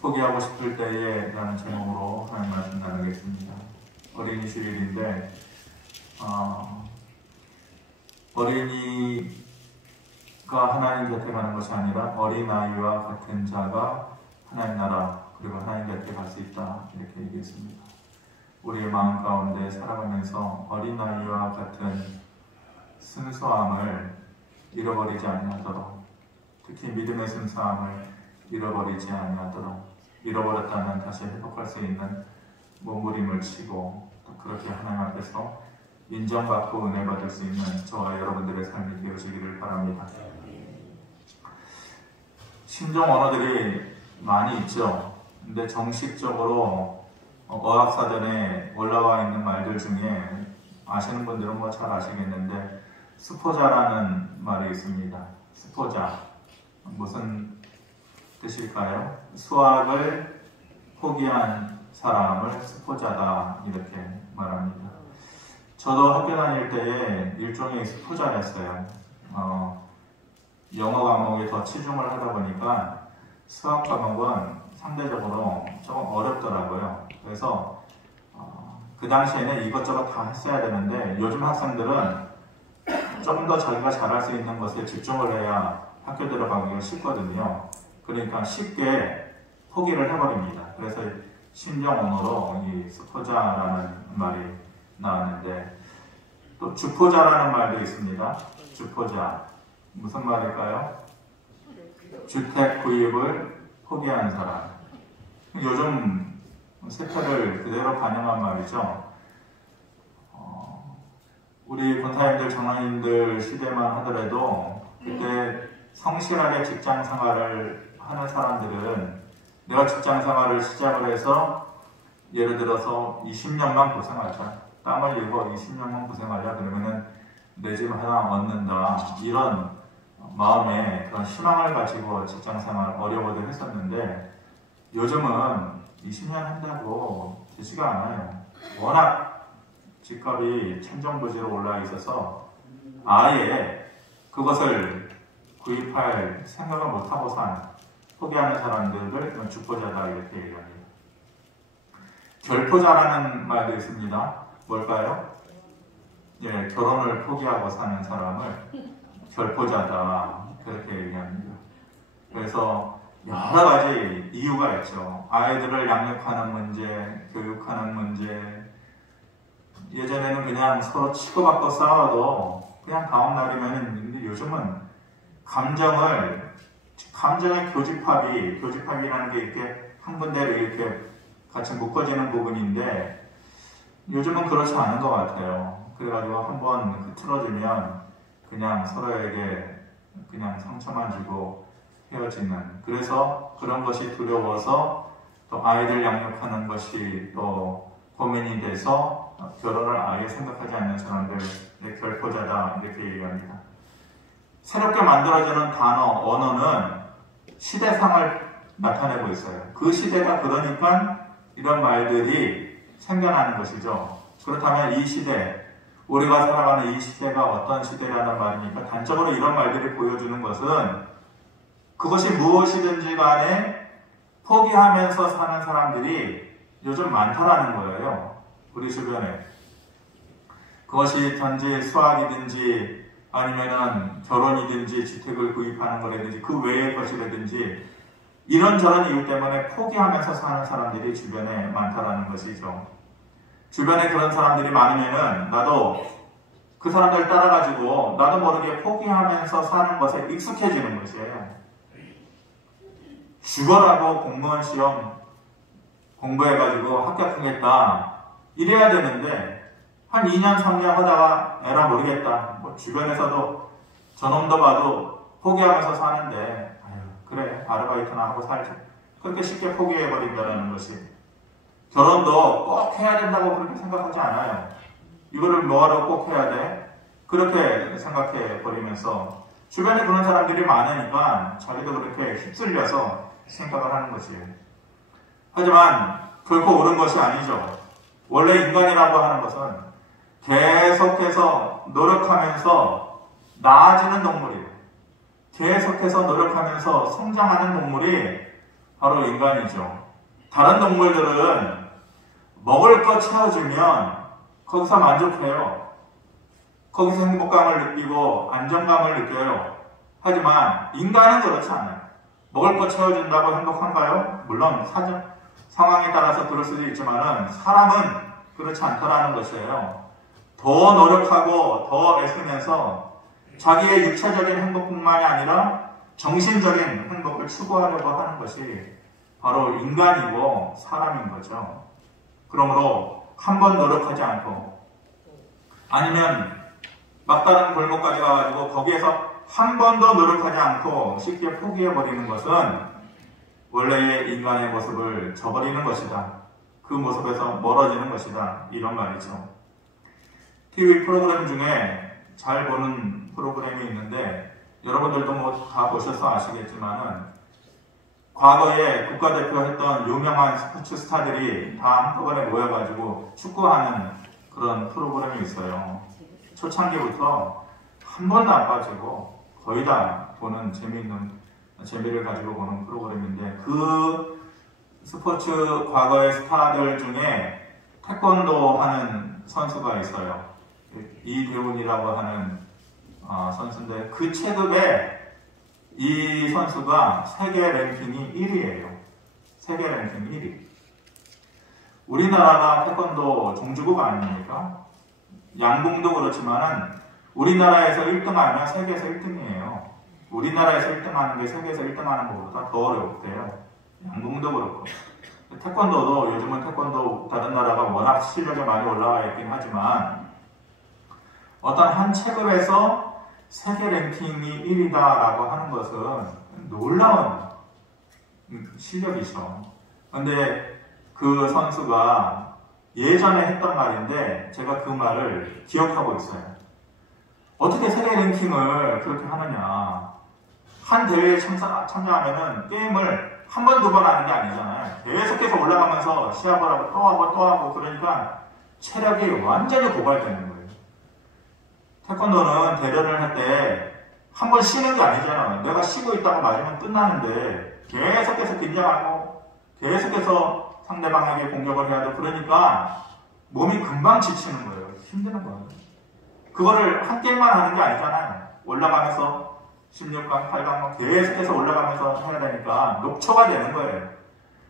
포기하고 싶을 때에 라는 제목으로 하나님 말씀 나누겠습니다. 어린이 주일인데 어린이가 하나님 곁에 가는 것이 아니라 어린아이와 같은 자가 하나님 나라 그리고 하나님 곁에 갈 수 있다 이렇게 얘기했습니다. 우리의 마음 가운데 살아가면서 어린아이와 같은 순수함을 잃어버리지 아니하도록, 특히 믿음의 순수함을 잃어버리지 아니하도록, 잃어버렸다면 다시 회복할 수 있는 몸부림을 치고 또 그렇게 하나님 앞에서 인정받고 은혜 받을 수 있는 저와 여러분들의 삶이 되어지기를 바랍니다. 신종 언어들이 많이 있죠. 근데 정식적으로 어학사전에 올라와 있는 말들 중에 아시는 분들은 뭐 잘 아시겠는데 수포자라는 말이 있습니다. 수포자 무슨 뜻일까요? 수학을 포기한 사람을 수포자다 이렇게 말합니다. 저도 학교 다닐 때에 일종의 수포자였어요. 영어 과목에 더 치중을 하다 보니까 수학 과목은 상대적으로 조금 어렵더라고요. 그래서 그 당시에는 이것저것 다 했어야 되는데 요즘 학생들은 조금 더 자기가 잘할 수 있는 것에 집중을 해야 학교 들어가기가 쉽거든요. 그러니까 쉽게 포기를 해버립니다. 그래서 신종 언어로 이 수포자라는 말이 나왔는데 또 주포자라는 말도 있습니다. 주포자 무슨 말일까요? 주택 구입을 포기한 사람. 요즘 세태를 그대로 반영한 말이죠. 우리 권사님들, 장로님들 시대만 하더라도 그때 성실하게 직장 생활을 하는 사람들은 내가 직장 생활을 시작을 해서 예를 들어서 20년만 고생하자. 땀을 흘리고 20년만 고생하자. 그러면은 내 집 하나 얻는다. 이런 마음에 그런 희망을 가지고 직장 생활 어려워도 했었는데 요즘은 20년 한다고 되지가 않아요. 워낙 집값이 천정부지로 올라 있어서 아예 그것을 구입할 생각을 못하고 포기하는 사람들을 주포자다 이렇게 얘기합니다. 결포자라는 말도 있습니다. 뭘까요? 예, 결혼을 포기하고 사는 사람을 결포자다 그렇게 얘기합니다. 그래서 여러 가지 이유가 있죠. 아이들을 양육하는 문제, 교육하는 문제. 예전에는 그냥 서로 치고받고 싸워도 그냥 다음 날이면 있는데 요즘은 감정의 교집합이라는 게 이렇게 한 군데로 이렇게 같이 묶어지는 부분인데 요즘은 그렇지 않은 것 같아요. 그래가지고 한번 틀어지면 그냥 서로에게 그냥 상처만 주고 헤어지는, 그래서 그런 것이 두려워서 또 아이들 양육하는 것이 또 고민이 돼서 결혼을 아예 생각하지 않는 사람들의 결포자다 이렇게 얘기합니다. 새롭게 만들어지는 단어, 언어는 시대상을 나타내고 있어요. 그 시대가 그러니까 이런 말들이 생겨나는 것이죠. 그렇다면 이 시대, 우리가 살아가는 이 시대가 어떤 시대라는 말이니까 단적으로 이런 말들이 보여주는 것은 그것이 무엇이든지 간에 포기하면서 사는 사람들이 요즘 많다라는 거예요. 우리 주변에. 그것이 단지 수학이든지 아니면은 결혼이든지 주택을 구입하는 거라든지 그 외의 것이라든지 이런저런 이유 때문에 포기하면서 사는 사람들이 주변에 많다라는 것이죠. 주변에 그런 사람들이 많으면은 나도 그 사람들 따라가지고 나도 모르게 포기하면서 사는 것에 익숙해지는 것이에요. 죽어라고 공무원 시험 공부해가지고 합격하겠다 이래야 되는데 한 2년 3년 하다가 에라 모르겠다. 뭐 주변에서도 저놈도 봐도 포기하면서 사는데 아유, 그래 아르바이트나 하고 살지. 그렇게 쉽게 포기해버린다는 것이, 결혼도 꼭 해야 된다고 그렇게 생각하지 않아요. 이거를 뭐하러 꼭 해야 돼? 그렇게 생각해 버리면서 주변에 그런 사람들이 많으니까 자기도 그렇게 휩쓸려서 생각을 하는 것이에요. 하지만 결코 옳은 것이 아니죠. 원래 인간이라고 하는 것은 계속해서 노력하면서 나아지는 동물이에요. 계속해서 노력하면서 성장하는 동물이 바로 인간이죠. 다른 동물들은 먹을 거 채워주면 거기서 만족해요. 거기서 행복감을 느끼고 안정감을 느껴요. 하지만 인간은 그렇지 않아요. 먹을 거 채워준다고 행복한가요? 물론 상황에 따라서 그럴 수도 있지만 사람은 그렇지 않다라는 것이에요. 더 노력하고 더 애쓰면서 자기의 육체적인 행복뿐만이 아니라 정신적인 행복을 추구하려고 하는 것이 바로 인간이고 사람인 거죠. 그러므로 한 번 노력하지 않고 아니면 막다른 골목까지 가가지고 거기에서 한 번도 노력하지 않고 쉽게 포기해버리는 것은 원래의 인간의 모습을 저버리는 것이다. 그 모습에서 멀어지는 것이다. 이런 말이죠. TV 프로그램 중에 잘 보는 프로그램이 있는데 여러분들도 뭐 다 보셔서 아시겠지만은 과거에 국가대표 했던 유명한 스포츠 스타들이 다 한꺼번에 모여가지고 축구하는 그런 프로그램이 있어요. 초창기부터 한 번도 안 빠지고 거의 다 보는 재미를 가지고 보는 프로그램인데 그 스포츠 과거의 스타들 중에 태권도 하는 선수가 있어요. 이대훈이라고 하는 선수인데 그 체급에 이 선수가 세계 랭킹이 1위예요. 세계 랭킹 1위. 우리나라가 태권도 종주국 아닙니까? 양궁도 그렇지만은 우리나라에서 1등하면 세계에서 1등이에요. 우리나라에서 1등하는 게 세계에서 1등하는 것보다 더 어렵대요. 양궁도 그렇고. 태권도도 요즘은 태권도 다른 나라가 워낙 실력이 많이 올라와 있긴 하지만 어떤 한 체급에서 세계 랭킹이 1위다라고 하는 것은 놀라운 실력이죠. 근데 그 선수가 예전에 했던 말인데 제가 그 말을 기억하고 있어요. 어떻게 세계 랭킹을 그렇게 하느냐. 한 대회에 참여하면은 게임을 한 번, 두 번 하는 게 아니잖아요. 계속해서 올라가면서 시합을 하고 또 하고 그러니까 체력이 완전히 고갈되는 거예요. 태권도는 대련을 할 때 한 번 쉬는 게 아니잖아요. 내가 쉬고 있다가 맞으면 끝나는데 계속해서 긴장하고 계속해서 상대방에게 공격을 해야 돼. 그러니까 몸이 금방 지치는 거예요. 힘드는 거예요. 그거를 한 게임만 하는 게 아니잖아요. 올라가면서 16강, 8강 계속해서 올라가면서 해야 되니까 녹초가 되는 거예요.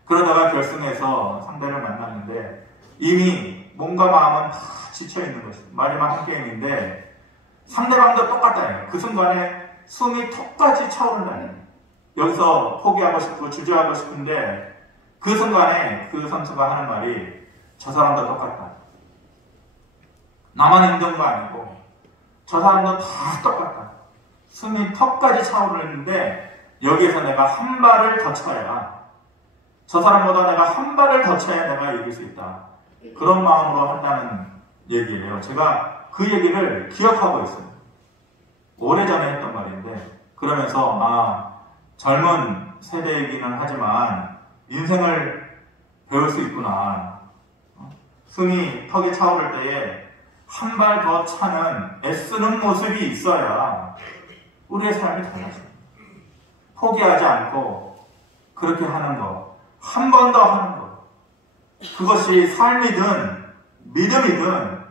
그러다가 결승에서 상대를 만났는데 이미 몸과 마음은 다 지쳐있는 것이죠. 마지막 한 게임인데 상대방도 똑같아요. 그 순간에 숨이 턱까지 차오른다는 거예요. 여기서 포기하고 싶고 주저하고 싶은데 그 순간에 그 선수가 하는 말이 저 사람도 똑같다. 나만 힘든 거 아니고 저 사람도 다 똑같다. 숨이 턱까지 차오르는데 여기에서 내가 한 발을 더 쳐야 저 사람보다 내가 한 발을 더 쳐야 내가 이길 수 있다. 그런 마음으로 한다는 얘기예요. 제가 그 얘기를 기억하고 있어요. 오래전에 했던 말인데 그러면서 젊은 세대이기는 하지만 인생을 배울 수 있구나. 숨이 턱이 차오를 때에 한 발 더 차는 애쓰는 모습이 있어야 우리의 삶이 달라져요. 포기하지 않고 그렇게 하는 거, 한 번 더 하는 거. 그것이 삶이든 믿음이든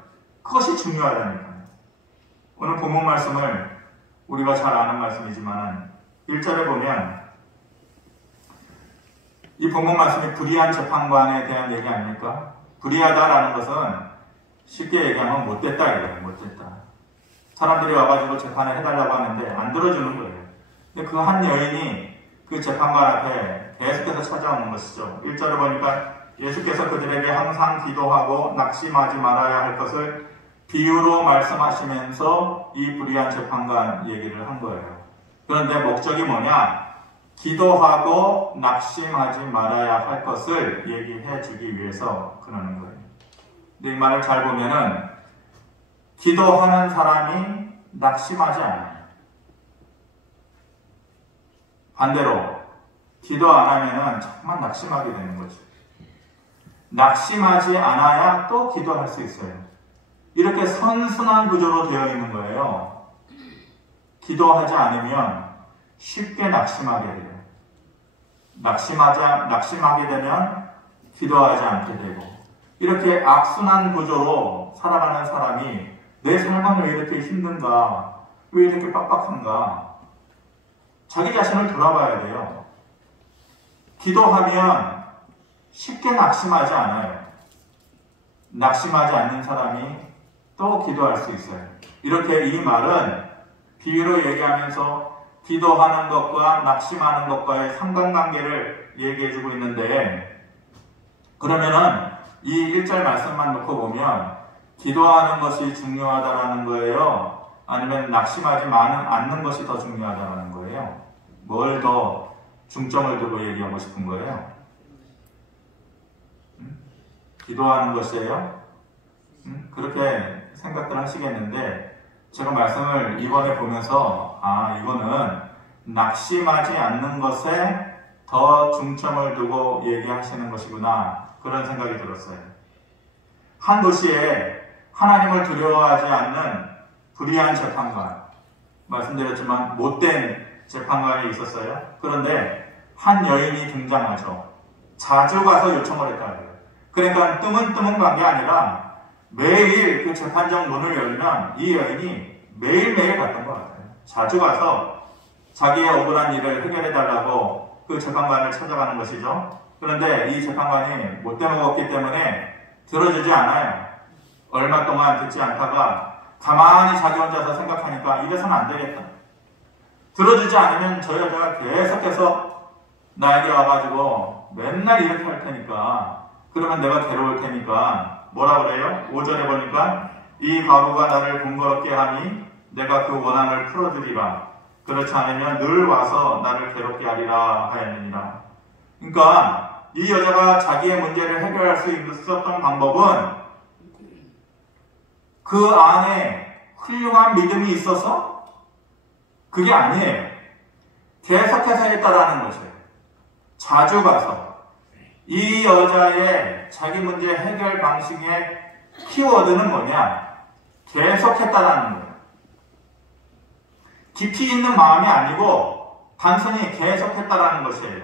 그것이 중요하다니까요. 오늘 본문 말씀을 우리가 잘 아는 말씀이지만 1절에 보면 이 본문 말씀이 불의한 재판관에 대한 얘기 아닙니까? 불의하다라는 것은 쉽게 얘기하면 못됐다 이래요. 못됐다. 사람들이 와가지고 재판을 해달라고 하는데 안 들어주는 거예요. 근데 그 한 여인이 그 재판관 앞에 계속해서 찾아오는 것이죠. 1절에 보니까 예수께서 그들에게 항상 기도하고 낙심하지 말아야 할 것을 비유로 말씀하시면서 이 불의한 재판관 얘기를 한 거예요. 그런데 목적이 뭐냐? 기도하고 낙심하지 말아야 할 것을 얘기해 주기 위해서 그러는 거예요. 근데 이 말을 잘 보면은 기도하는 사람이 낙심하지 않아요. 반대로 기도 안 하면은 정말 낙심하게 되는 거죠. 낙심하지 않아야 또 기도할 수 있어요. 이렇게 선순환 구조로 되어 있는 거예요. 기도하지 않으면 쉽게 낙심하게 돼요. 낙심하게 되면 기도하지 않게 되고, 이렇게 악순환 구조로 살아가는 사람이 내 삶은 왜 이렇게 힘든가? 왜 이렇게 빡빡한가? 자기 자신을 돌아봐야 돼요. 기도하면 쉽게 낙심하지 않아요. 낙심하지 않는 사람이 또 기도할 수 있어요. 이렇게 이 말은 비유로 얘기하면서 기도하는 것과 낙심하는 것과의 상관관계를 얘기해주고 있는데, 그러면은 이 1절 말씀만 놓고 보면 기도하는 것이 중요하다라는 거예요? 아니면 낙심하지 않는 것이 더 중요하다라는 거예요? 뭘 더 중점을 두고 얘기하고 싶은 거예요? 기도하는 것이에요? 그렇게 생각들 하시겠는데, 제가 말씀을 이번에 보면서 이거는 낙심하지 않는 것에 더 중점을 두고 얘기하시는 것이구나, 그런 생각이 들었어요. 한 도시에 하나님을 두려워하지 않는 불의한 재판관, 말씀드렸지만 못된 재판관이 있었어요. 그런데 한 여인이 등장하죠. 자주 가서 요청을 했다고요. 그러니까 뜨문뜨문 간 게 아니라 매일 그 재판정 문을 열면 이 여인이 매일매일 갔던 것 같아요. 자주 가서 자기의 억울한 일을 해결해달라고 그 재판관을 찾아가는 것이죠. 그런데 이 재판관이 못돼 먹었기 때문에 들어주지 않아요. 얼마 동안 듣지 않다가 가만히 자기 혼자서 생각하니까 이래서는 안 되겠다. 들어주지 않으면 저 여자가 계속해서 나에게 와가지고 맨날 이렇게 할 테니까, 그러면 내가 괴로울 테니까 뭐라 그래요? 5절에 보니까 이 과부가 나를 번거롭게 하니 내가 그 원한을 풀어주리라. 그렇지 않으면 늘 와서 나를 괴롭게 하리라 하였느니라. 그러니까 이 여자가 자기의 문제를 해결할 수 있었던 방법은 그 안에 훌륭한 믿음이 있어서 그게 아니에요. 계속해서 했다라는 것이에요. 자주 가서. 이 여자의 자기 문제 해결 방식의 키워드는 뭐냐? 계속했다라는 거예요. 깊이 있는 마음이 아니고 단순히 계속했다라는 것이에요.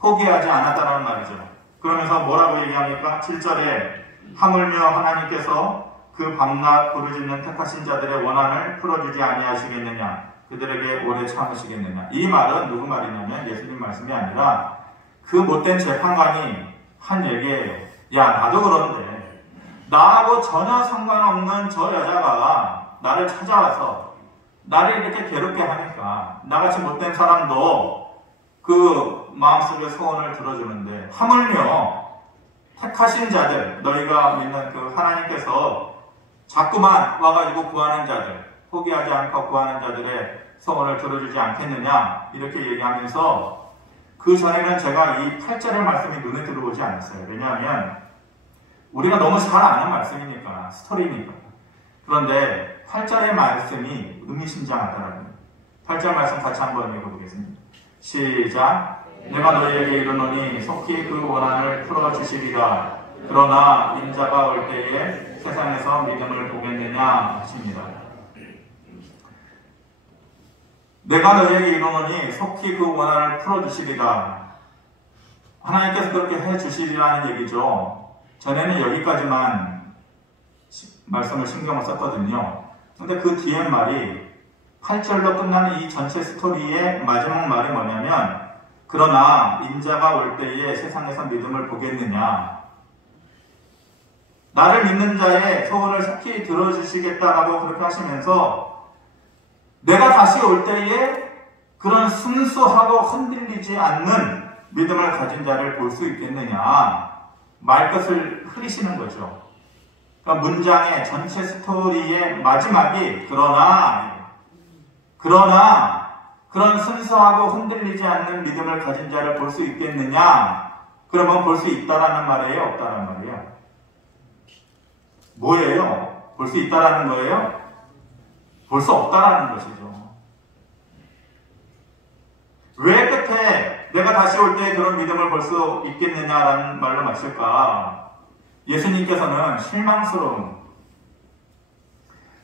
포기하지 않았다라는 말이죠. 그러면서 뭐라고 얘기합니까? 7절에 하물며 하나님께서 그 밤낮 부르짖는 택하신 자들의 원한을 풀어주지 아니하시겠느냐? 그들에게 오래 참으시겠느냐? 이 말은 누구 말이냐면 예수님 말씀이 아니라 그 못된 재판관이 한 얘기예요. 야, 나도 그런데 나하고 전혀 상관없는 저 여자가 나를 찾아와서 나를 이렇게 괴롭게 하니까 나같이 못된 사람도 그 마음속의 소원을 들어주는데, 하물며 택하신 자들, 너희가 믿는 그 하나님께서 자꾸만 와가지고 구하는 자들, 포기하지 않고 구하는 자들의 소원을 들어주지 않겠느냐, 이렇게 얘기하면서 그 전에는 제가 이 8절의 말씀이 눈에 들어오지 않았어요. 왜냐하면 우리가 너무 잘 아는 말씀이니까, 스토리니까. 그런데 8절의 말씀이 의미심장하더라고요. 8절 말씀 같이 한번 읽어보겠습니다. 시작. 내가 너희에게 이르노니 속히 그 원한을 풀어주시리라. 그러나 인자가 올 때에 세상에서 믿음을 보겠느냐 하십니다. 내가 너희에게 이르노니 속히 그 원한을 풀어주시리라. 하나님께서 그렇게 해주시리라는 얘기죠. 전에는 여기까지만 말씀을 신경을 썼거든요. 근데 그 뒤에 말이 8절로 끝나는 이 전체 스토리의 마지막 말이 뭐냐면, 그러나 인자가 올 때에 세상에서 믿음을 보겠느냐. 나를 믿는 자의 소원을 속히 들어주시겠다라고 그렇게 하시면서 내가 다시 올 때에 그런 순수하고 흔들리지 않는 믿음을 가진 자를 볼 수 있겠느냐. 말끝을 흐리시는 거죠. 그러니까 문장의 전체 스토리의 마지막이 그러나 그런 순수하고 흔들리지 않는 믿음을 가진 자를 볼 수 있겠느냐? 그러면 볼 수 있다라는 말이에요? 없다라는 말이에요? 뭐예요? 볼 수 있다라는 거예요? 볼 수 없다라는 것이죠. 왜 끝에 내가 다시 올 때 그런 믿음을 볼 수 있겠느냐라는 말로 마칠까? 예수님께서는 실망스러운,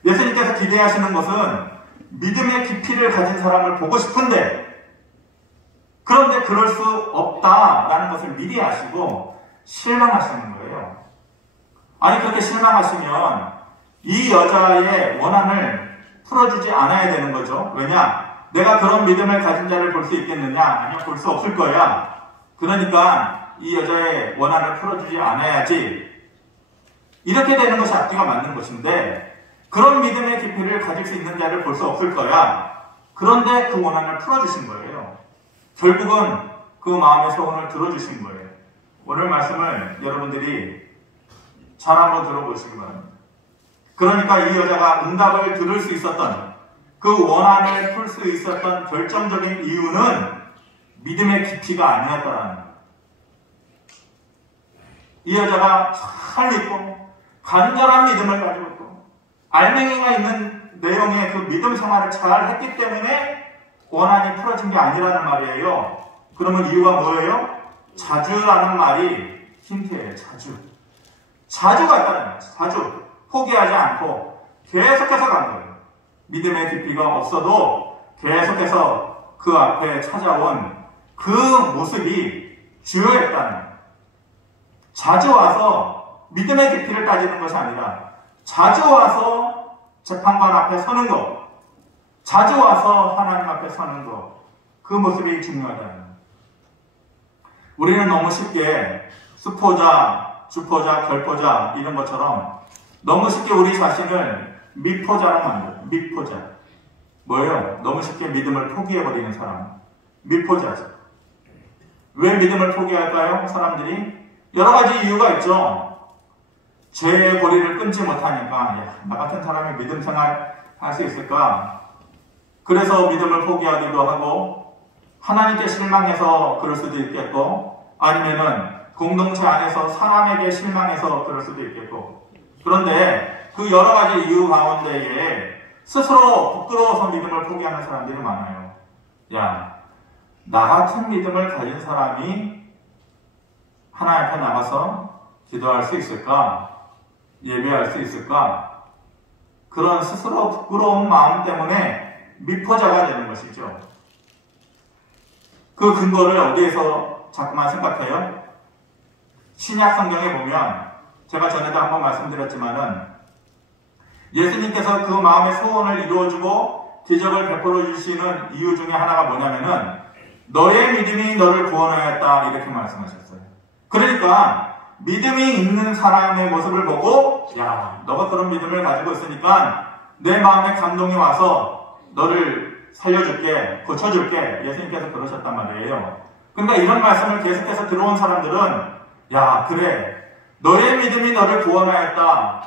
예수님께서 기대하시는 것은 믿음의 깊이를 가진 사람을 보고 싶은데 그런데 그럴 수 없다라는 것을 미리 아시고 실망하시는 거예요. 아니 그렇게 실망하시면 이 여자의 원한을 풀어주지 않아야 되는 거죠. 왜냐? 내가 그런 믿음을 가진 자를 볼 수 있겠느냐? 아니면 볼 수 없을 거야. 그러니까 이 여자의 원한을 풀어주지 않아야지. 이렇게 되는 것이 앞뒤가 맞는 것인데 그런 믿음의 깊이를 가질 수 있는 자를 볼 수 없을 거야. 그런데 그 원한을 풀어주신 거예요. 결국은 그 마음의 소원을 들어주신 거예요. 오늘 말씀을 여러분들이 잘 한번 들어보시기 바랍니다. 그러니까 이 여자가 응답을 들을 수 있었던 그 원한을 풀 수 있었던 결정적인 이유는 믿음의 깊이가 아니었다라는 거예요. 이 여자가 잘 믿고 간절한 믿음을 가지고 있고 알맹이가 있는 내용의 그 믿음 생활을 잘 했기 때문에 원한이 풀어진 게 아니라는 말이에요. 그러면 이유가 뭐예요? 자주라는 말이 힌트예요. 자주가 있다는 거예요. 자주. 포기하지 않고 계속해서 간 거예요. 믿음의 깊이가 없어도 계속해서 그 앞에 찾아온 그 모습이 주요했다는 거예요. 자주 와서 믿음의 깊이를 따지는 것이 아니라 자주 와서 재판관 앞에 서는 것, 자주 와서 하나님 앞에 서는 것, 그 모습이 중요하다는 거예요. 우리는 너무 쉽게 수포자, 주포자, 결포자 이런 것처럼 너무 쉽게 우리 자신을 미포자로 만들어요. 미포자. 뭐예요? 너무 쉽게 믿음을 포기해버리는 사람. 미포자죠. 왜 믿음을 포기할까요? 사람들이? 여러 가지 이유가 있죠. 죄의 고리를 끊지 못하니까 나 같은 사람이 믿음 생활 할 수 있을까? 그래서 믿음을 포기하기도 하고 하나님께 실망해서 그럴 수도 있겠고 아니면은 공동체 안에서 사람에게 실망해서 그럴 수도 있겠고 그런데 그 여러 가지 이유 가운데에 스스로 부끄러워서 믿음을 포기하는 사람들이 많아요. 나 같은 믿음을 가진 사람이 하나님 앞에 나가서 기도할 수 있을까? 예배할 수 있을까? 그런 스스로 부끄러운 마음 때문에 미포자가 되는 것이죠. 그 근거를 어디에서 자꾸만 생각해요? 신약 성경에 보면 제가 전에도 한번 말씀드렸지만은 예수님께서 그 마음의 소원을 이루어주고 기적을 베풀어 주시는 이유 중에 하나가 뭐냐면은 너의 믿음이 너를 구원하였다 이렇게 말씀하셨어요. 그러니까 믿음이 있는 사람의 모습을 보고 너가 그런 믿음을 가지고 있으니까 내 마음에 감동이 와서 너를 살려줄게, 고쳐줄게 예수님께서 그러셨단 말이에요. 그러니까 이런 말씀을 계속해서 들어온 사람들은 그래 너의 믿음이 너를 구원하였다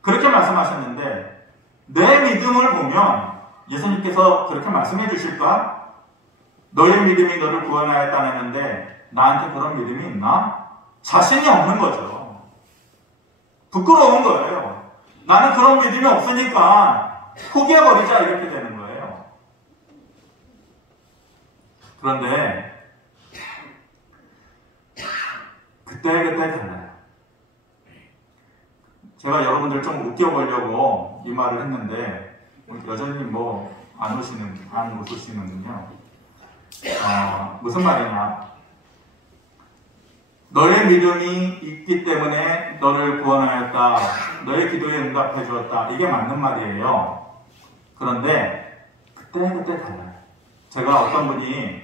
그렇게 말씀하셨는데 내 믿음을 보면 예수님께서 그렇게 말씀해 주실까? 너의 믿음이 너를 구원하였다 했는데 나한테 그런 믿음이 있나? 자신이 없는 거죠. 부끄러운 거예요. 나는 그런 믿음이 없으니까 포기해버리자 이렇게 되는 거예요. 그런데 그때 달라요. 제가 여러분들 좀 웃겨보려고 이 말을 했는데 여전히 안 웃으시는군요. 무슨 말이냐? 너의 믿음이 있기 때문에 너를 구원하였다. 너의 기도에 응답해 주었다. 이게 맞는 말이에요. 그런데 그때 달라요. 제가 어떤 분이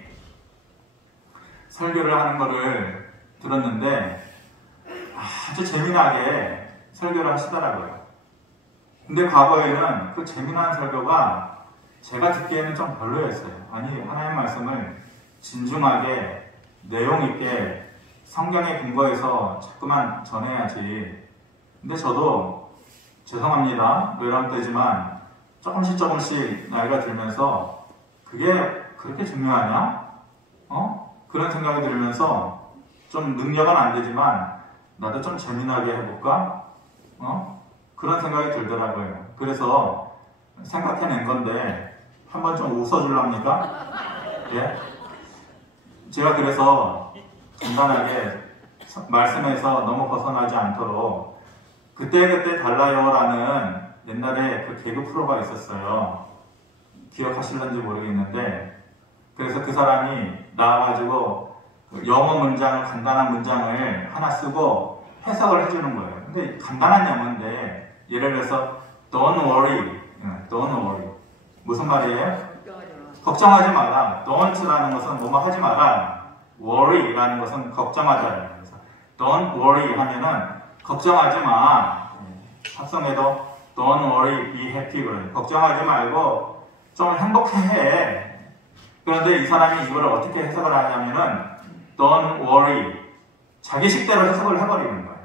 설교를 하는 거를 들었는데 아주 재미나게 설교를 하시더라고요. 근데 과거에는 그 재미난 설교가 제가 듣기에는 좀 별로였어요. 아니 하나님 말씀을 진중하게 내용 있게 성경에 근거해서 자꾸만 전해야지. 근데 저도 죄송합니다. 외람되지만 조금씩 나이가 들면서 그게 그렇게 중요하냐? 그런 생각이 들면서 좀 능력은 안 되지만 나도 좀 재미나게 해볼까? 그런 생각이 들더라고요. 그래서 생각해낸 건데 한번 좀 웃어주랍니까? 예? 제가 그래서 간단하게 말씀에서 너무 벗어나지 않도록 그때 달라요라는 옛날에 그 개그 프로가 있었어요. 기억하실런지 모르겠는데 그래서 그 사람이 나와가지고 영어 문장을, 간단한 문장을 하나 쓰고 해석을 해주는 거예요. 근데 간단한 영어인데, 예를 들어서 don't worry, don't worry. 무슨 말이에요? 걱정하지 마라. Don't라는 것은 뭐뭐 하지 마라. Worry라는 것은 걱정하자. 그래서 don't worry 하면은 걱정하지 마. 합성에도 don't worry, be happy. 그래요. 걱정하지 말고 좀 행복해. 그런데 이 사람이 이걸 어떻게 해석을 하냐면은 don't worry. 자기식대로 해석을 해버리는 거예요.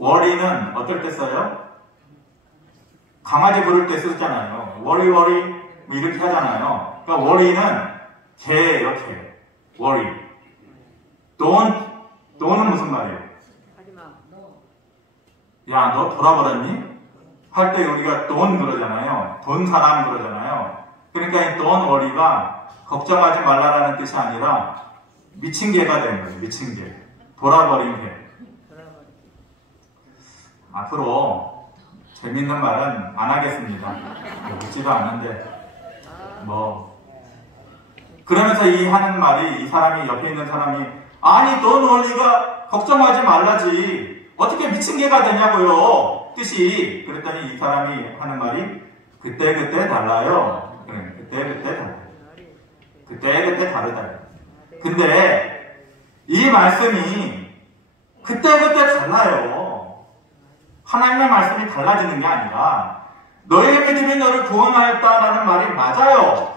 worry는 어떨 때 써요? 강아지 부를 때 쓰잖아요. worry, worry. 뭐 이렇게 하잖아요. 그러니까 worry는 개예요, 개. worry. don't는 무슨 말이에요? 야, 너 돌아버렸니? 할 때 우리가 don't 그러잖아요. 돈 사람 그러잖아요. 그러니까 이 don't worry가 걱정하지 말라라는 뜻이 아니라 미친 개가 되는 거예요. 미친 개. 돌아버린 개. 앞으로 재밌는 말은 안 하겠습니다. 묻지도 않는데. 그러면서 이 하는 말이, 이 사람이, 옆에 있는 사람이, 아니, don't worry가 걱정하지 말라지. 어떻게 미친 개가 되냐고요. 뜻이. 그랬더니 이 사람이 하는 말이, 그때그때 달라요. 그래, 그때그때 달라요. 그때그때 다르다. 근데 이 말씀이 그때그때 달라요. 하나님의 말씀이 달라지는 게 아니라 너의 믿음이 너를 구원하였다라는 말이 맞아요.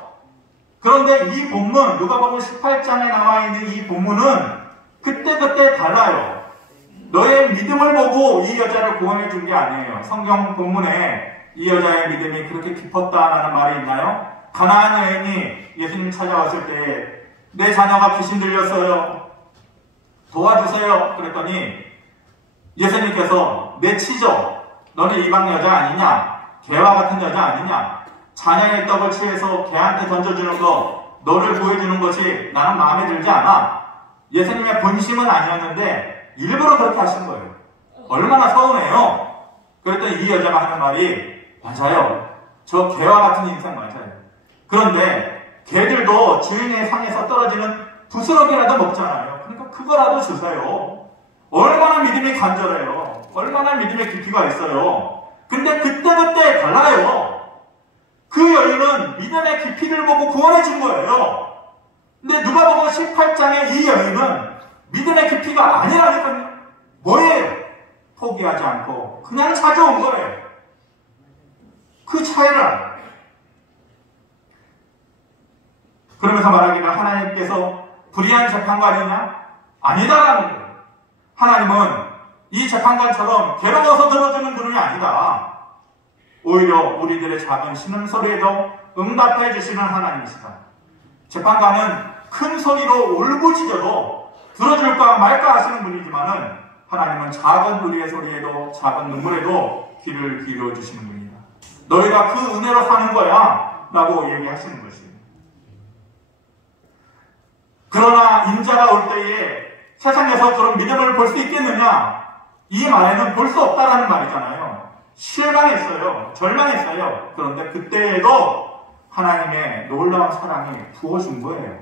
그런데 이 본문, 누가복음 18장에 나와 있는 이 본문은 그때그때 달라요. 너의 믿음을 보고 이 여자를 구원해 준 게 아니에요. 성경 본문에 이 여자의 믿음이 그렇게 깊었다라는 말이 있나요? 가나안 여인이 예수님 찾아왔을 때 내 자녀가 귀신 들렸어요. 도와주세요. 그랬더니 예수님께서 내 치죠. 너는 이방 여자 아니냐? 개와 같은 여자 아니냐? 자녀의 떡을 취해서 개한테 던져주는 거, 너를 구해주는 것이 나는 마음에 들지 않아. 예수님의 본심은 아니었는데 일부러 그렇게 하신 거예요. 얼마나 서운해요. 그랬더니 이 여자가 하는 말이, 맞아요. 저 개와 같은 인생 맞아요. 그런데 개들도 주인의 상에서 떨어지는 부스러기라도 먹잖아요. 그러니까 그거라도 주세요. 얼마나 믿음이 간절해요. 얼마나 믿음의 깊이가 있어요. 근데 그때그때 달라요. 그 여인은 믿음의 깊이를 보고 구원해 준 거예요. 근데 누가복음 18장의 이 여인은 믿음의 깊이가 아니라니까요. 뭐예요? 포기하지 않고 그냥 찾아온 거예요. 그 차이를 알아요. 그러면서 말하기를 하나님께서 불의한 재판관이냐? 아니다라는 거예요. 하나님은 이 재판관처럼 괴로워서 들어주는 분이 아니다. 오히려 우리들의 작은 신음소리에도 응답해 주시는 하나님이시다. 재판관은 큰 소리로 울부짖어도 들어줄까 말까 하시는 분이지만은 하나님은 작은 우리의 소리에도, 작은 눈물에도 귀를 기울여 주시는 분이다. 너희가 그 은혜로 사는 거야 라고 얘기하시는 것이에요. 그러나 인자가 올 때에 세상에서 그런 믿음을 볼 수 있겠느냐? 이 말에는 볼 수 없다라는 말이잖아요. 실망했어요. 절망했어요. 그런데 그때에도 하나님의 놀라운 사랑이 부어준 거예요.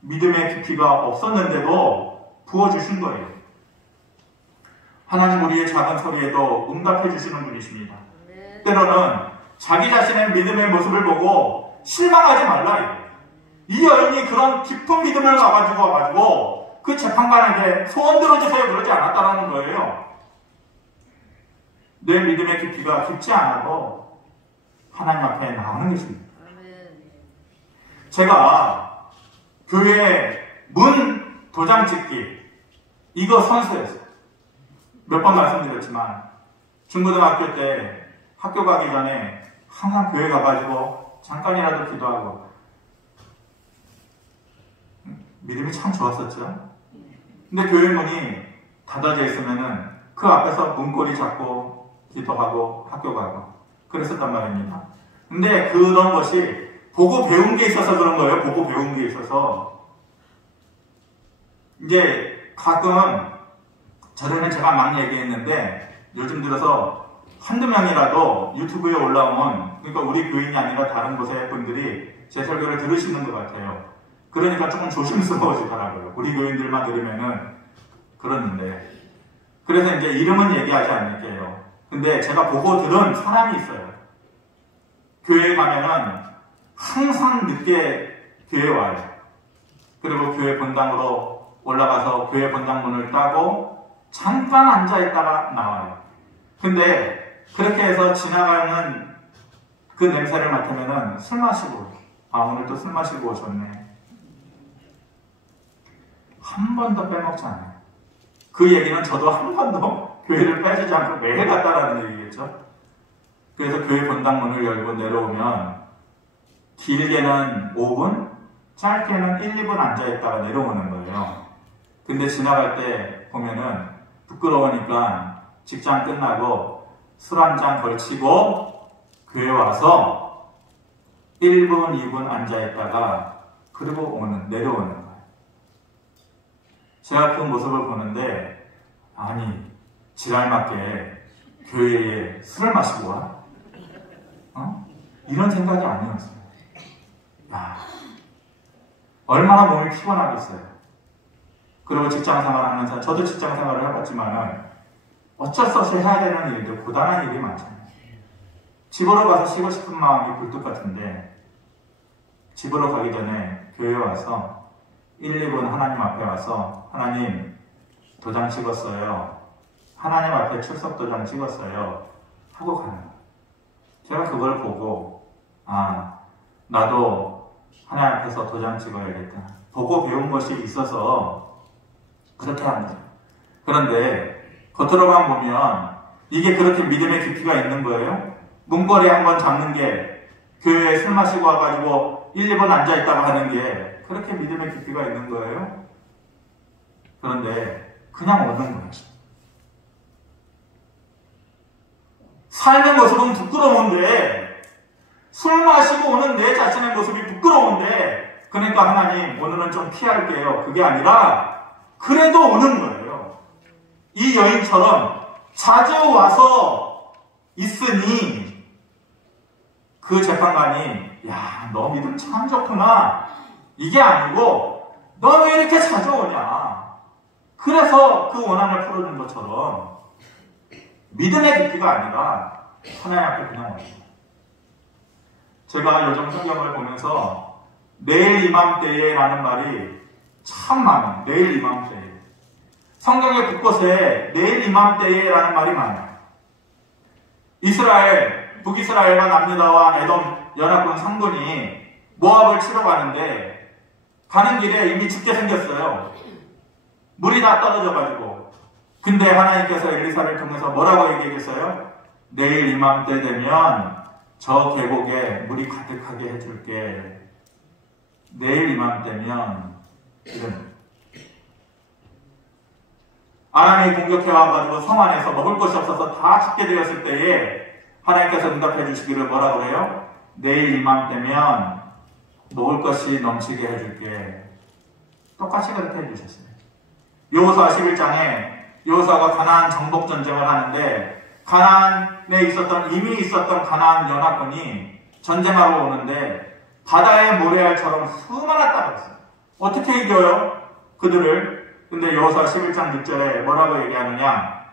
믿음의 깊이가 없었는데도 부어주신 거예요. 하나님 우리의 작은 소리에도 응답해 주시는 분이십니다. 때로는 자기 자신의 믿음의 모습을 보고 실망하지 말라. 이 여인이 그런 깊은 믿음을 와가지고 그 재판관에게 소원 들어주세요 그러지 않았다라는 거예요. 내 믿음의 깊이가 깊지 않아도 하나님 앞에 나오는 것입니다. 제가 교회 문 도장 찍기 이거 선수였어요. 몇 번 말씀드렸지만 중고등학교 때 학교 가기 전에 항상 교회 가가지고 잠깐이라도 기도하고 믿음이 참 좋았었죠. 근데 교회 문이 닫아져 있으면은 그 앞에서 문고리 잡고 기도하고 학교 가고 그랬었단 말입니다. 근데 그런 것이 보고 배운 게 있어서 그런 거예요. 보고 배운 게 있어서. 이제 가끔 전에는 제가 막 얘기했는데 요즘 들어서 한두 명이라도 유튜브에 올라오면, 그러니까 우리 교인이 아니라 다른 곳의 분들이 제 설교를 들으시는 것 같아요. 그러니까 조금 조심스러워지더라고요. 우리 교인들만 들으면은 그러는데. 그래서 이제 이름은 얘기하지 않을게요. 근데 제가 보고 들은 사람이 있어요. 교회에 가면은 항상 늦게 교회에 와요. 그리고 교회 본당으로 올라가서 교회 본당 문을 따고 잠깐 앉아있다가 나와요. 근데 그렇게 해서 지나가는 그 냄새를 맡으면은 술 마시고, 오늘 또 술 마시고 오셨네. 한 번도 빼먹지 않아요. 그 얘기는 저도 한 번도 교회를 빼주지 않고 매일 갔다라는 얘기겠죠. 그래서 교회 본당 문을 열고 내려오면 길게는 5분, 짧게는 1, 2분 앉아있다가 내려오는 거예요. 근데 지나갈 때 보면은 부끄러우니까 직장 끝나고 술 한 잔 걸치고 교회 와서 1분, 2분 앉아있다가 그리고 내려오는 거예요. 제가 그 모습을 보는데, 아니, 지랄맞게 교회에 술을 마시고 와? 이런 생각이 아니었어요. 야, 얼마나 몸이 피곤하겠어요. 그리고 직장생활 하면서, 저도 직장생활을 해봤지만 어쩔 수 없이 해야 되는 일들, 고단한 일이 많잖아요. 집으로 가서 쉬고 싶은 마음이 굴뚝 같은데, 집으로 가기 전에 교회에 와서 1, 2분 하나님 앞에 와서, 하나님 도장 찍었어요. 하나님 앞에 출석 도장 찍었어요. 하고 가는 거예요. 제가 그걸 보고, 나도 하나님 앞에서 도장 찍어야겠다. 보고 배운 것이 있어서 그렇게 합니다. 그런데 겉으로만 보면 이게 그렇게 믿음의 깊이가 있는 거예요? 문거리 한번 잡는 게, 교회에 술 마시고 와가지고 1, 2분 앉아있다고 하는 게 그렇게 믿음의 깊이가 있는 거예요? 그런데 그냥 오는 거예요. 삶의 모습은 부끄러운데, 술 마시고 오는 내 자신의 모습이 부끄러운데, 그러니까 하나님 오늘은 좀 피할게요. 그게 아니라 그래도 오는 거예요. 이 여인처럼 자주 와서 있으니 그 재판관이, 야, 너 믿음 참 좋구나, 이게 아니고 너 왜 이렇게 자주 오냐. 그래서 그 원한을 풀어준 것처럼 믿음의 깊이가 아니라 하나님 앞에 그냥 와요. 제가 요즘 성경을 보면서 내일 이맘때에 라는 말이 참 많아요. 내일 이맘때에. 성경의 곳곳에 내일 이맘때에 라는 말이 많아요. 이스라엘, 북이스라엘과 남유다와 에돔 연합군 상군이 모압을 치러 가는데, 가는 길에 이미 죽게 생겼어요. 물이 다 떨어져가지고. 근데 하나님께서 엘리사를 통해서 뭐라고 얘기했어요? 내일 이맘때 되면 저 계곡에 물이 가득하게 해줄게. 내일 이맘때면 이런. 아람이 공격해와가지고 성 안에서 먹을 것이 없어서 다 죽게 되었을 때에 하나님께서 응답해 주시기를 뭐라고 해요? 내일 이맘때면 먹을 것이 넘치게 해줄게. 똑같이 그렇게 해주셨어요. 여호수아 11장에 여호수아가 가나안 정복 전쟁을 하는데, 가나안에 이미 있었던 가나안 연합군이 전쟁하러 오는데 바다의 모래알처럼 수많아 따라왔어요. 어떻게 이겨요? 그들을. 근데 여호수아 11장 6절에 뭐라고 얘기하느냐?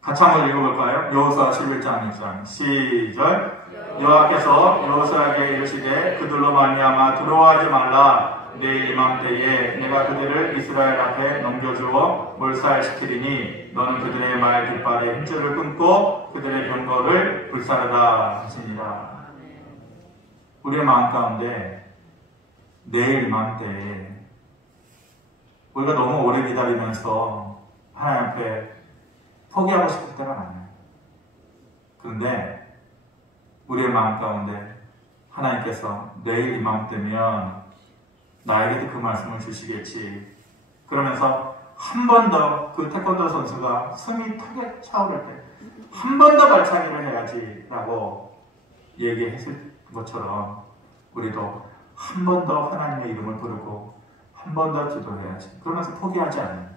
같이 한번 읽어볼까요? 여호수아 11장 6절 시작. 여호와께서 여호수아에게 이르시되 그들로 말미암아 두려워하지 말라. 내일 이맘때에 내가 그들을 이스라엘 앞에 넘겨주어 몰살시키리니 너는 그들의 말 깃발의 힘줄을 끊고 그들의 병거를 불사르다 하시니라. 우리의 마음 가운데 내일 이맘때에 우리가 너무 오래 기다리면서 하나님 앞에 포기하고 싶을 때가 많아요. 그런데 우리의 마음 가운데 하나님께서 내일 이맘때면 나에게도 그 말씀을 주시겠지. 그러면서 한 번 더 그 태권도 선수가 숨이 턱에 차오를 때 한 번 더 발차기를 해야지 라고 얘기했을 것처럼 우리도 한 번 더 하나님의 이름을 부르고 한 번 더 기도해야지. 그러면서 포기하지 않는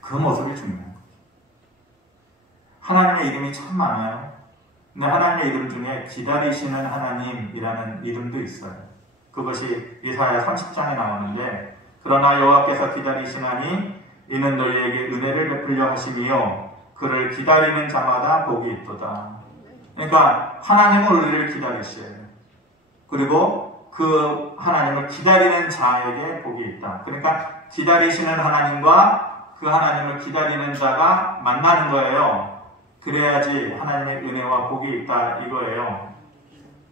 그 모습이 중요해요. 하나님의 이름이 참 많아요. 근데 하나님의 이름 중에 기다리시는 하나님이라는 이름도 있어요. 그것이 이사야 30장에 나오는데, 그러나 여호와께서 기다리시나니 이는 너희에게 은혜를 베풀려 하심이요 그를 기다리는 자마다 복이 있도다. 그러니까 하나님은 우리를 기다리셔요. 그리고 그 하나님을 기다리는 자에게 복이 있다. 그러니까 기다리시는 하나님과 그 하나님을 기다리는 자가 만나는 거예요. 그래야지 하나님의 은혜와 복이 있다 이거예요.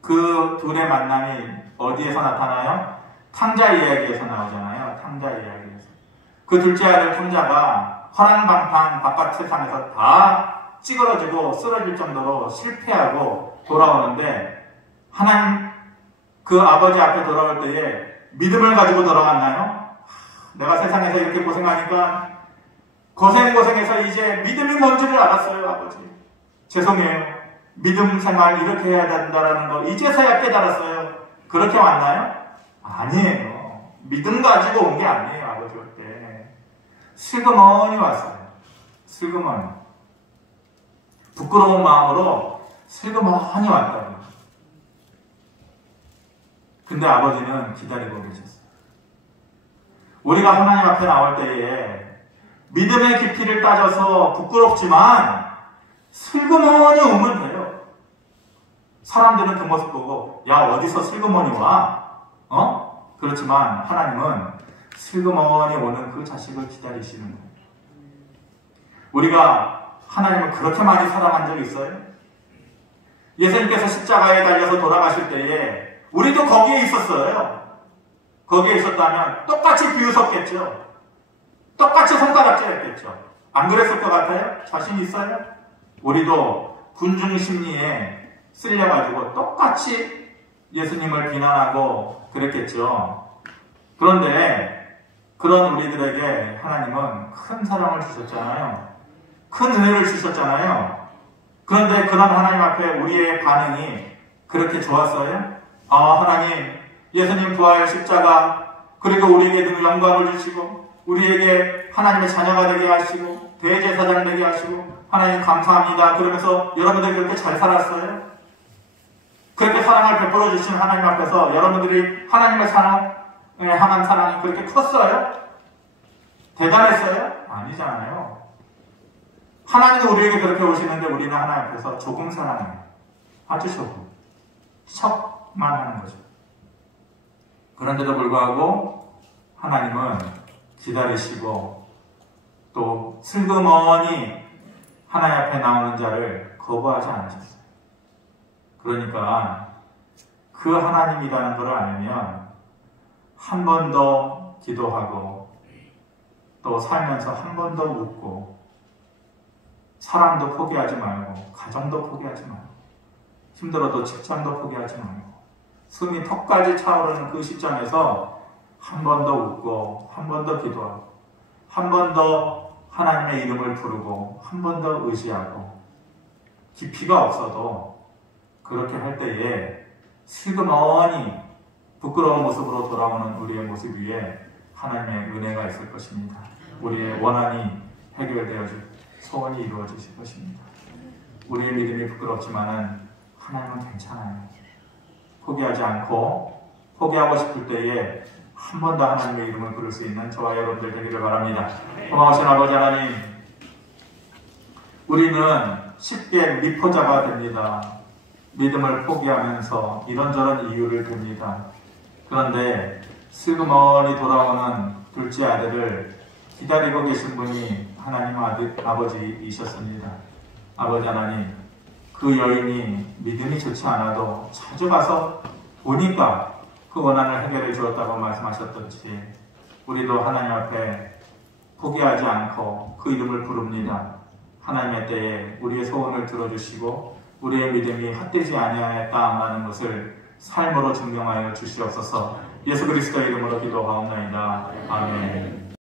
그 둘의 만남이 어디에서 나타나요? 탕자 이야기에서 나오잖아요. 탕자 이야기에서. 그 둘째 아들 탕자가 화랑방탕 바깥 세상에서 다 찌그러지고 쓰러질 정도로 실패하고 돌아오는데, 하나님 그 아버지 앞에 돌아올 때에 믿음을 가지고 돌아왔나요? 내가 세상에서 이렇게 고생하니까 고생해서 이제 믿음이 뭔지를 알았어요. 아버지 죄송해요. 믿음 생활 이렇게 해야 된다는 거 이제서야 깨달았어요. 그렇게 왔나요? 아니에요. 믿음 가지고 온 게 아니에요. 아버지 그때 슬그머니 왔어요. 슬그머니. 부끄러운 마음으로 슬그머니 왔다고. 근데 아버지는 기다리고 계셨어요. 우리가 하나님 앞에 나올 때에 믿음의 깊이를 따져서 부끄럽지만 슬그머니 오면 돼요. 사람들은 그 모습 보고 야 어디서 슬그머니 와? 그렇지만 하나님은 슬그머니 오는 그 자식을 기다리시는 거예요. 우리가 하나님을 그렇게 많이 사랑한 적 있어요? 예수님께서 십자가에 달려서 돌아가실 때에 우리도 거기에 있었어요. 거기에 있었다면 똑같이 비웃었겠죠. 똑같이 손가락질했겠죠. 안 그랬을 것 같아요? 자신 있어요? 우리도 군중 심리에 쓸려가지고 똑같이 예수님을 비난하고 그랬겠죠. 그런데 그런 우리들에게 하나님은 큰 사랑을 주셨잖아요. 큰 은혜를 주셨잖아요. 그런데 그런 하나님 앞에 우리의 반응이 그렇게 좋았어요? 하나님, 예수님 부활 십자가, 그리고 우리에게 늘 영광을 주시고 우리에게 하나님의 자녀가 되게 하시고 대제사장 되게 하시고 하나님 감사합니다. 그러면서 여러분들이 그렇게 잘 살았어요? 그렇게 사랑을 베풀어 주신 하나님 앞에서 여러분들이 하나님의 사랑에 향한 사랑이 그렇게 컸어요? 대단했어요? 아니잖아요. 하나님은 우리에게 그렇게 오시는데 우리는 하나님 앞에서 조금 사랑해요. 아주 조금. 척만 하는 거죠. 그런데도 불구하고 하나님은 기다리시고 또 슬그머니 하나님 앞에 나오는 자를 거부하지 않으셨어요. 그러니까 그 하나님이라는 걸 알면 한 번 더 기도하고 또 살면서 한 번 더 웃고 사랑도 포기하지 말고 가정도 포기하지 말고 힘들어도 직장도 포기하지 말고 숨이 턱까지 차오르는 그 시점에서 한 번 더 웃고 한 번 더 기도하고 한 번 더 하나님의 이름을 부르고 한 번 더 의지하고 깊이가 없어도 그렇게 할 때에 슬그머니 부끄러운 모습으로 돌아오는 우리의 모습 위에 하나님의 은혜가 있을 것입니다. 우리의 원한이 해결되어질 소원이 이루어지실 것입니다. 우리의 믿음이 부끄럽지만은 하나님은 괜찮아요. 포기하지 않고 포기하고 싶을 때에 한 번 더 하나님의 이름을 부를 수 있는 저와 여러분들 되기를 바랍니다. 고마우신 아버지 하나님, 우리는 쉽게 미포자가 됩니다. 믿음을 포기하면서 이런저런 이유를 댑니다. 그런데 슬그머니 돌아오는 둘째 아들을 기다리고 계신 분이 하나님 아버지이셨습니다. 아버지 하나님, 그 여인이 믿음이 좋지 않아도 자주 가서 보니까 그 원한을 해결해 주었다고 말씀하셨던지 우리도 하나님 앞에 포기하지 않고 그 이름을 부릅니다. 하나님의 때에 우리의 소원을 들어주시고 우리의 믿음이 헛되지 아니하였다라는 것을 삶으로 증명하여 주시옵소서. 예수 그리스도의 이름으로 기도하옵나이다. 아멘.